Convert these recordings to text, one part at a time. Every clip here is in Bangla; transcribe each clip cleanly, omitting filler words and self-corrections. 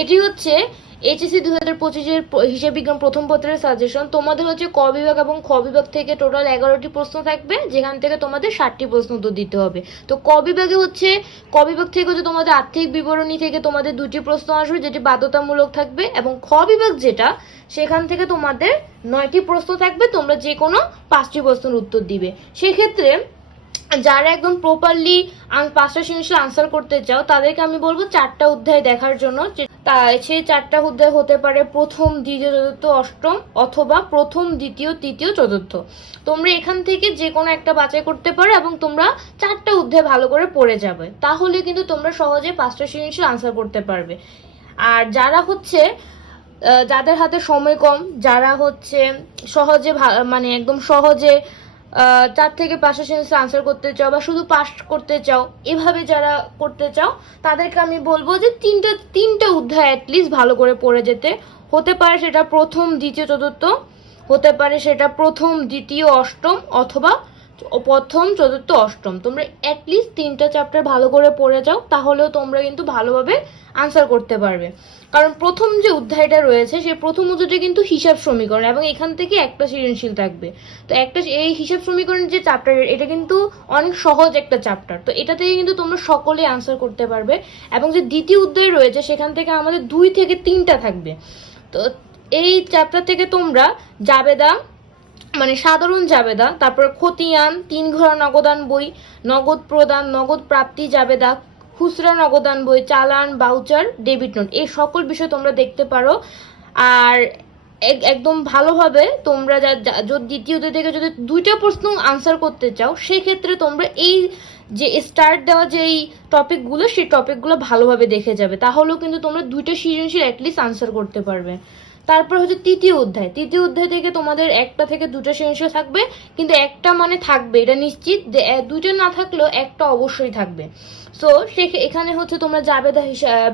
এটি হচ্ছে এইচএসসি 2025-এর হিসাব বিজ্ঞান প্রথম পত্রের সাজেশন। তোমাদের হচ্ছে ক বিভাগ এবং খ বিভাগ থেকে টোটাল 11টি প্রশ্ন থাকবে, যেখান থেকে তোমাদের 60টি প্রশ্ন উত্তর দিতে হবে। তো ক বিভাগে হচ্ছে ক বিভাগ থেকে হচ্ছে তোমাদের আর্থিক বিবরণী থেকে তোমাদের 2টি প্রশ্ন আসবে, যেটি বাধ্যতামূলক থাকবে, এবং খ বিভাগ যেটা সেখান থেকে তোমাদের 9টি প্রশ্ন থাকবে, তোমরা যে কোনো 5টি প্রশ্নের উত্তর দিবে। সেক্ষেত্রে যারা একদম প্রপারলি 5টা সৃজনশীল আনসার করতে চাও তাদেরকে আমি বলবো 4টা অধ্যায় দেখার জন্য। সেই 4টা অধ্যায় হতে পারে প্রথম, দ্বিতীয়, চতুর্থ, অষ্টম, অথবা প্রথম, দ্বিতীয়, তৃতীয়, চতুর্থ। তোমরা এখান থেকে যে কোনো একটা বাছাই করতে পারো এবং তোমরা 4টা অধ্যায় ভালো করে পড়ে যাবে, তাহলে কিন্তু তোমরা সহজে 5টা সৃজনশীল আনসার করতে পারবে। আর যারা হচ্ছে যাদের হাতে সময় কম, যারা হচ্ছে সহজে মানে একদম সহজে 4 থেকে 5টা সৃজনশীল আনসার করতে চাও বা শুধু পাস করতে চাও, এভাবে যারা করতে চাও তাদেরকে আমি বলবো যে তিনটা অধ্যায় অ্যাটলিস্ট ভালো করে পড়ে যেতে। হতে পারে সেটা প্রথম, দ্বিতীয়, চতুর্থ, হতে পারে সেটা প্রথম, দ্বিতীয়, অষ্টম, অথবা প্রথম, চতুর্থ, অষ্টম। তোমরা অ্যাটলিস্ট 3টা চ্যাপ্টার ভালো করে পড়ে যাও, তাহলেও তোমরা কিন্তু ভালোভাবে আনসার করতে পারবে। কারণ প্রথম যে অধ্যায়টা রয়েছে সেই প্রথম অধ্যায়টা কিন্তু হিসাব সমীকরণ, এবং এখান থেকে একটা সৃজনশীল থাকবে। তো এই হিসাব সমীকরণ যে চ্যাপ্টার, এটা কিন্তু অনেক সহজ একটা চ্যাপ্টার, তো এটা থেকে কিন্তু তোমরা সকলে আনসার করতে পারবে। এবং যে দ্বিতীয় অধ্যায় রয়েছে সেখান থেকে আমাদের 2 থেকে 3টা থাকবে। তো এই চ্যাপ্টার থেকে তোমরা জাবেদা, মানে সাধারণ জাবেদা, তারপর খতিয়ান, 3 ঘর নগদান বই, নগদ প্রদান, নগদ প্রাপ্তি জাবেদা, খুচরা নগদান বই, চালান, বাউচার, ডেবিট নোট, এই সকল বিষয় তোমরা দেখতে পারো। আর একদম ভালোভাবে তোমরা দ্বিতীয় থেকে যদি 2টা প্রশ্ন আনসার করতে চাও, সেক্ষেত্রে তোমরা এই যে স্টার্ট দেওয়া যে এই টপিকগুলো, সেই টপিকগুলো ভালোভাবে দেখে যাবে, তাহলেও কিন্তু তোমরা 2টা সৃজনশীল অ্যাটলিস্ট আনসার করতে পারবে। তারপর হচ্ছে তৃতীয় অধ্যায় থেকে তোমাদের 1টা থেকে 2টা সৃজনশীল থাকবে, কিন্তু একটা মানে থাকবে এটা নিশ্চিত, যে 2টা না থাকলেও একটা অবশ্যই থাকবে। সো এখানে হচ্ছে তোমরা জাবেদা,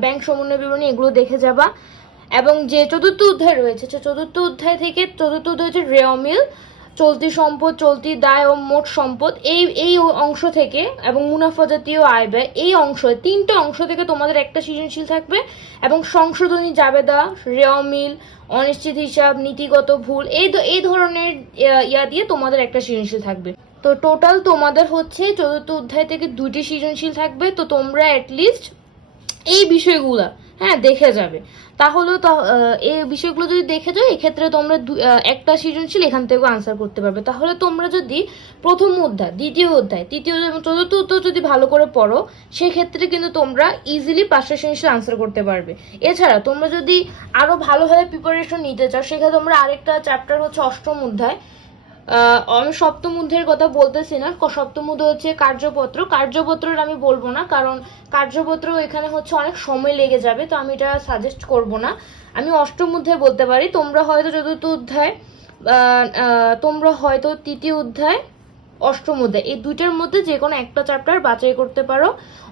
ব্যাংক সমন্বয় বিবরণী, এগুলো দেখে যাবা। এবং যে চতুর্থ অধ্যায় রয়েছে, চতুর্থ অধ্যায় হচ্ছে রেওমিল, চলতি সম্পদ, চলতি দায় ও মোট সম্পদ, এই অংশ থেকে, এবং মুনাফা জাতীয় আয় ব্যয়, এই অংশ, 3টা অংশ থেকে তোমাদের একটা সৃজনশীল থাকবে। এবং সংশোধনী জাবেদা, রেওমিল, অনিশ্চিত হিসাব, নীতিগত ভুল, এই ধরনের ইয়া দিয়ে তোমাদের একটা সৃজনশীল থাকবে। তো টোটাল তোমাদের হচ্ছে চতুর্থ অধ্যায় থেকে 2টি সৃজনশীল থাকবে। তো তোমরা অ্যাটলিস্ট এই বিষয়গুলো দেখে যাবে, তাহলেও এই বিষয়গুলো যদি দেখে যাও, এক্ষেত্রে তোমরা একটা সৃজনশীল এখান থেকে আনসার করতে পারবে। তাহলে তোমরা যদি প্রথম অধ্যায়, দ্বিতীয় অধ্যায়, তৃতীয় অধ্যায় এবং চতুর্থ অধ্যায় যদি ভালো করে পড়ো, সেক্ষেত্রে কিন্তু তোমরা ইজিলি 5টা সৃজনশীল আনসার করতে পারবে। এছাড়া তোমরা যদি আরো ভালোভাবে প্রিপারেশন নিতে চাও, সেক্ষেত্রে তোমরা আরেকটা চ্যাপ্টার হচ্ছে অষ্টম অধ্যায়, আমি সপ্তম অধ্যায়ের কথা বলতেছি না, সপ্তম অধ্যায় হচ্ছে কার্যপত্রের আমি বলবো না, কারণ কার্যপত্র এখানে হচ্ছে অনেক সময় লেগে যাবে, তো আমি এটা সাজেস্ট করব না। আমি অষ্টম অধ্যায় বলতে পারি। তোমরা হয়তো চতুর্থ অধ্যায়, তোমরা হয়তো তৃতীয় অধ্যায়, অষ্টম অধ্যায়, এই 2টার মধ্যে যে কোনো একটা চ্যাপ্টার বাছাই করতে পারো।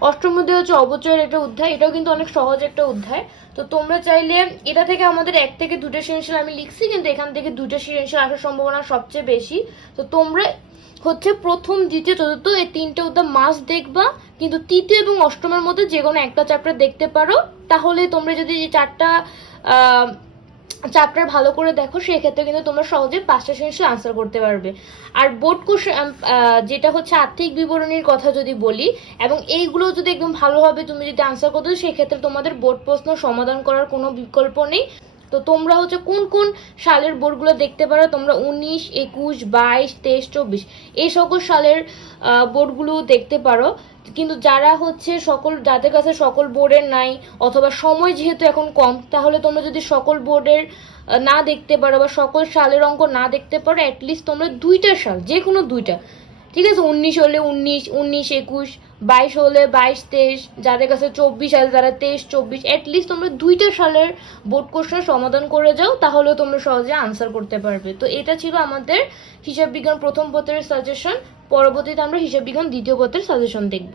অষ্টম অধ্যায় হচ্ছে অবচয়ের একটা অধ্যায়, এটাও কিন্তু অনেক সহজ একটা অধ্যায়। তো তোমরা চাইলে এটা থেকে আমাদের 1 থেকে 2টা সৃজনশীল আমি লিখছি, কিন্তু এখান থেকে 2টা সৃজনশীল আসার সম্ভাবনা সবচেয়ে বেশি। তো তোমরা হচ্ছে প্রথম, দ্বিতীয়, চতুর্থ এই 3টে অধ্যায় মাস্ট দেখবা, কিন্তু তৃতীয় এবং অষ্টমের মধ্যে যে কোনো একটা চ্যাপ্টার দেখতে পারো। তাহলে তোমরা যদি এই 4টা চ্যাপ্টার ভালো করে দেখো, সেক্ষেত্রে কিন্তু তোমরা সহজে 5টা সৃজনশীল আনসার করতে পারবে। আর বোর্ড কোশ্চেন, যেটা হচ্ছে আর্থিক বিবরণীর কথা যদি বলি, এবং এইগুলো যদি একদম ভালোভাবে তুমি যদি আনসার করতে, সেক্ষেত্রে তোমাদের বোর্ড প্রশ্ন সমাধান করার কোনো বিকল্প নেই। তো তোমরা হচ্ছে কোন কোন সালের বোর্ডগুলো দেখতে পারো, তোমরা 19, 21, 22, 23, 24 এই সকল সালের বোর্ডগুলো দেখতে পারো। কিন্তু যাদের কাছে সকল বোর্ডের নাই, অথবা সময় যেহেতু এখন কম, তাহলে তোমরা যদি সকল বোর্ডের না দেখতে পারো বা সকল সালের অঙ্ক না দেখতে পারো, অ্যাটলিস্ট তোমরা 2টা সাল, যে কোনো 2টা, ঠিক আছে, 19 হলে 19, 21, 22 হলে 22, 23, যাদের কাছে 24 আছে তারা 23, 24, অ্যাটলিস্ট তোমরা 2টা সালের বোর্ড কোশ্চেন সমাধান করে যাও, তাহলেও তোমরা সহজে আনসার করতে পারবে। তো এটা ছিল আমাদের হিসাব বিজ্ঞান প্রথম পত্রের সাজেশন। পরবর্তীতে আমরা হিসাব বিজ্ঞান দ্বিতীয় পত্রের সাজেশন দেখব।